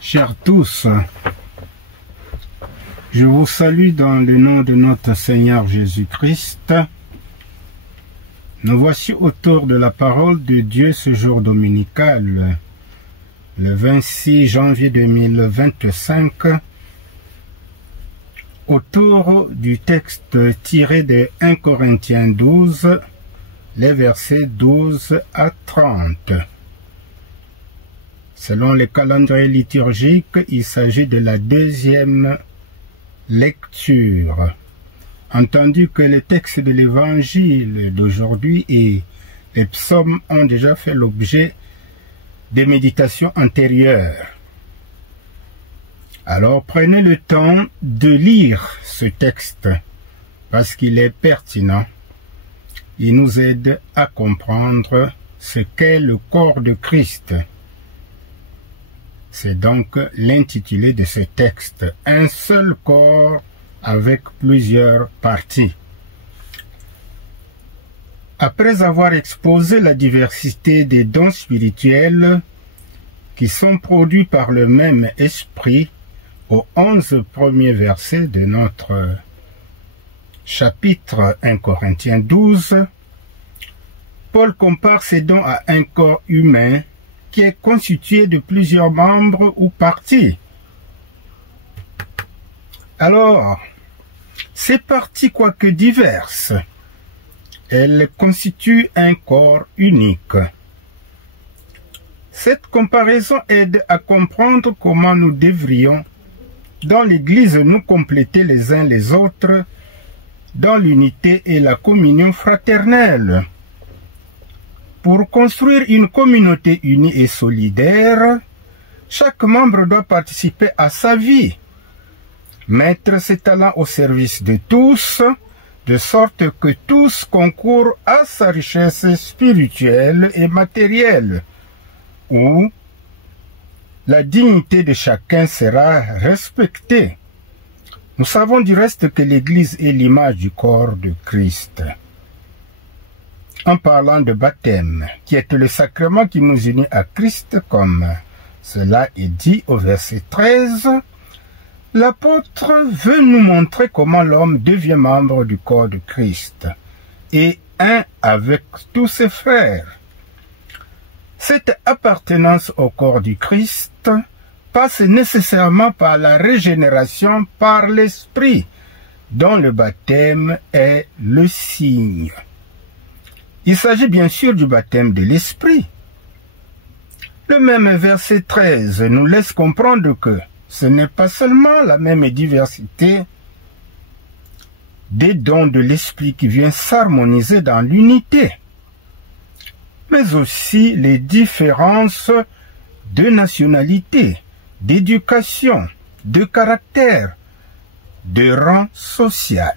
Chers tous, je vous salue dans le nom de notre Seigneur Jésus-Christ. Nous voici autour de la parole de Dieu ce jour dominical, le 26 janvier 2025, autour du texte tiré de 1 Corinthiens 12, les versets 12 à 30. Selon le calendrier liturgique, il s'agit de la deuxième lecture. Entendu que les textes de l'évangile d'aujourd'hui et les psaumes ont déjà fait l'objet des méditations antérieures. Alors prenez le temps de lire ce texte parce qu'il est pertinent. Il nous aide à comprendre ce qu'est le corps de Christ. C'est donc l'intitulé de ce texte, un seul corps avec plusieurs parties. Après avoir exposé la diversité des dons spirituels qui sont produits par le même esprit aux 11 premiers versets de notre chapitre 1 Corinthiens 12, Paul compare ces dons à un corps humain qui est constitué de plusieurs membres ou parties. Alors, ces parties, quoique diverses, elles constituent un corps unique. Cette comparaison aide à comprendre comment nous devrions, dans l'Église, nous compléter les uns les autres dans l'unité et la communion fraternelle. Pour construire une communauté unie et solidaire, chaque membre doit participer à sa vie, mettre ses talents au service de tous, de sorte que tous concourent à sa richesse spirituelle et matérielle, où la dignité de chacun sera respectée. Nous savons du reste que l'Église est l'image du corps de Christ. En parlant de baptême, qui est le sacrement qui nous unit à Christ, comme cela est dit au verset 13, l'apôtre veut nous montrer comment l'homme devient membre du corps de Christ et un avec tous ses frères. Cette appartenance au corps du Christ passe nécessairement par la régénération par l'Esprit, dont le baptême est le signe. Il s'agit bien sûr du baptême de l'Esprit. Le même verset 13 nous laisse comprendre que ce n'est pas seulement la même diversité des dons de l'Esprit qui vient s'harmoniser dans l'unité, mais aussi les différences de nationalité, d'éducation, de caractère, de rang social.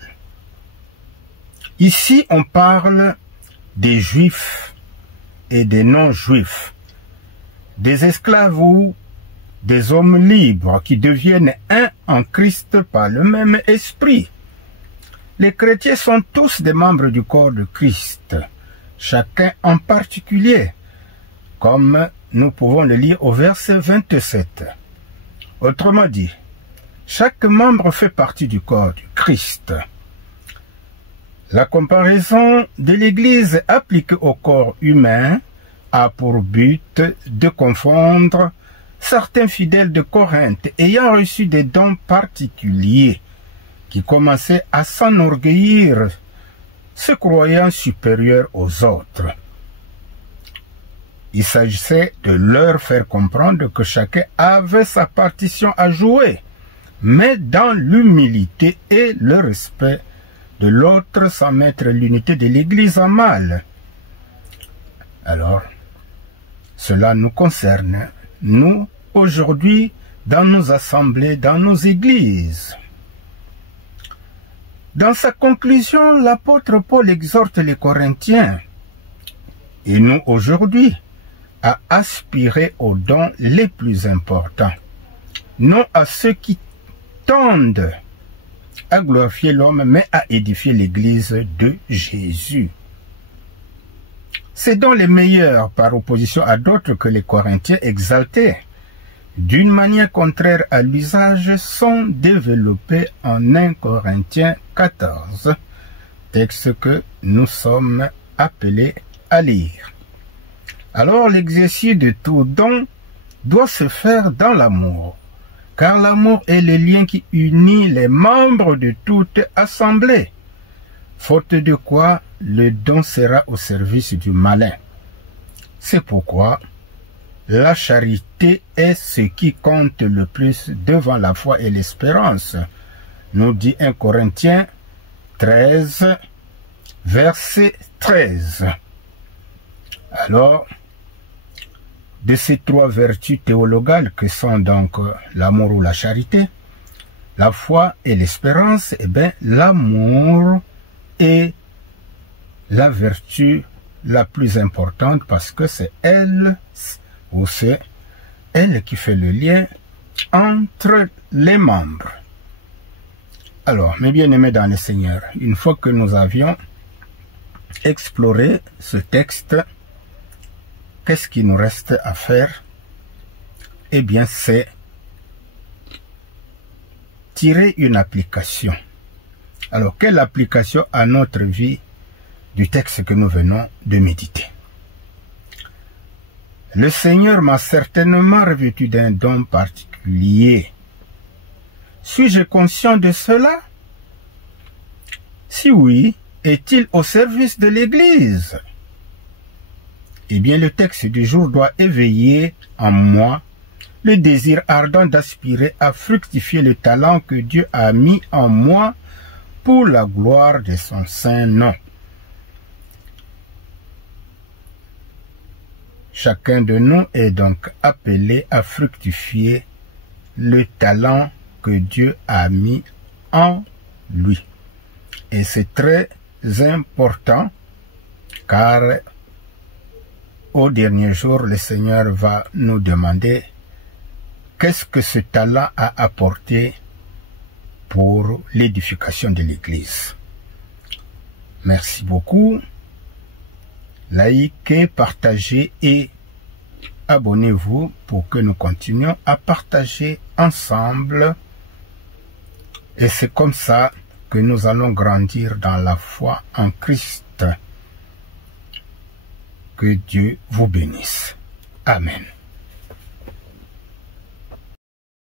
Ici, on parle des juifs et des non-juifs, des esclaves ou des hommes libres qui deviennent un en Christ par le même esprit. Les chrétiens sont tous des membres du corps de Christ, chacun en particulier, comme nous pouvons le lire au verset 27. Autrement dit, chaque membre fait partie du corps du Christ. La comparaison de l'Église appliquée au corps humain a pour but de confondre certains fidèles de Corinthe ayant reçu des dons particuliers qui commençaient à s'enorgueillir, se croyant supérieurs aux autres. Il s'agissait de leur faire comprendre que chacun avait sa partition à jouer, mais dans l'humilité et le respect de l'autre sans mettre l'unité de l'Église en mal. Alors, cela nous concerne, nous, aujourd'hui, dans nos assemblées, dans nos églises. Dans sa conclusion, l'apôtre Paul exhorte les Corinthiens, et nous aujourd'hui, à aspirer aux dons les plus importants, non à ceux qui tendent à glorifier l'homme, mais à édifier l'Église de Jésus. C'est donc les meilleurs par opposition à d'autres que les Corinthiens exaltaient, d'une manière contraire à l'usage, sont développés en 1 Corinthiens 14, texte que nous sommes appelés à lire. Alors l'exercice de tout don doit se faire dans l'amour, car l'amour est le lien qui unit les membres de toute assemblée, faute de quoi le don sera au service du malin. C'est pourquoi la charité est ce qui compte le plus devant la foi et l'espérance, nous dit 1 Corinthiens 13, verset 13. Alors, de ces 3 vertus théologales que sont donc l'amour ou la charité, la foi et l'espérance, eh bien, l'amour est la vertu la plus importante parce que c'est elle ou c'est elle qui fait le lien entre les membres. Alors, mes bien-aimés dans le Seigneur, une fois que nous avions exploré ce texte, qu'est-ce qu'il nous reste à faire? Eh bien, c'est tirer une application. Alors, quelle application à notre vie du texte que nous venons de méditer? Le Seigneur m'a certainement revêtu d'un don particulier. Suis-je conscient de cela? Si oui, est-il au service de l'Église? Eh bien, le texte du jour doit éveiller en moi le désir ardent d'aspirer à fructifier le talent que Dieu a mis en moi pour la gloire de son saint nom. Chacun de nous est donc appelé à fructifier le talent que Dieu a mis en lui. Et c'est très important car au dernier jour, le Seigneur va nous demander qu'est-ce que ce talent a apporté pour l'édification de l'Église. Merci beaucoup. Likez, partagez et abonnez-vous pour que nous continuions à partager ensemble. Et c'est comme ça que nous allons grandir dans la foi en Christ. Que Dieu vous bénisse. Amen.